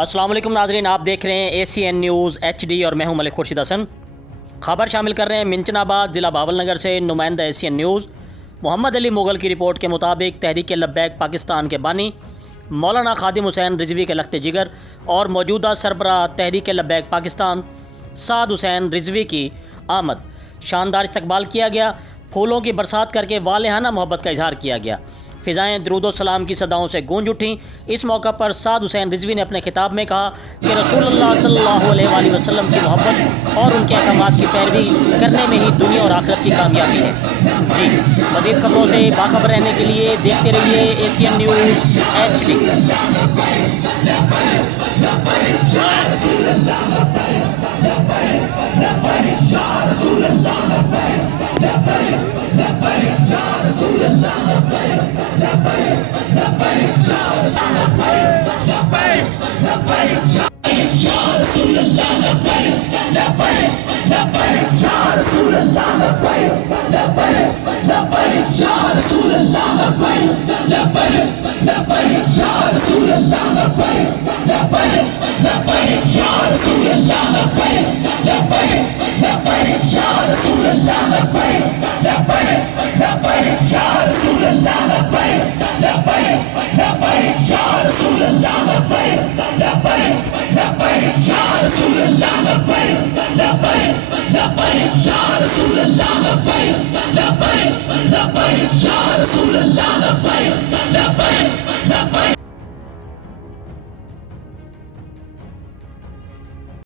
अस्सलाम वालेकुम नाज़रीन, आप देख रहे हैं ACN न्यूज़ HD और मैं हूं मलिक खुर्शीद हसन। खबर शामिल कर रहे हैं मंचन आबाद ज़िला बहवलनगर से नुमाइंदा ACN न्यूज़ मोहम्मद अली मुग़ल की रिपोर्ट के मुताबिक तहरीक लबैक पाकिस्तान के बानी मौलाना खादिम हुसैन रज़वी के लख्त जिगर और मौजूदा सरबराह तहरीक लबैक पाकिस्तान साद हुसैन रज़वी की आमद शानदार इस्तकबाल किया गया। फूलों की बरसात करके वालेहाना मोहब्बत का इजहार किया गया। फ़िज़ाएँ दरूद सलाम की सदाओं से गूंज उठीं। इस मौका पर साद हुसैन रज़वी ने अपने खिताब में कहा कि रसूलुल्लाह सल्लल्लाहु अलैहि वसल्लम की मोहब्बत और उनके अहकामात की पैरवी करने में ही दुनिया और आखिरत की कामयाबी है। जी, मज़ीद खबरों से बाखबर रहने के लिए देखते रहिए ACN न्यूज़ HD।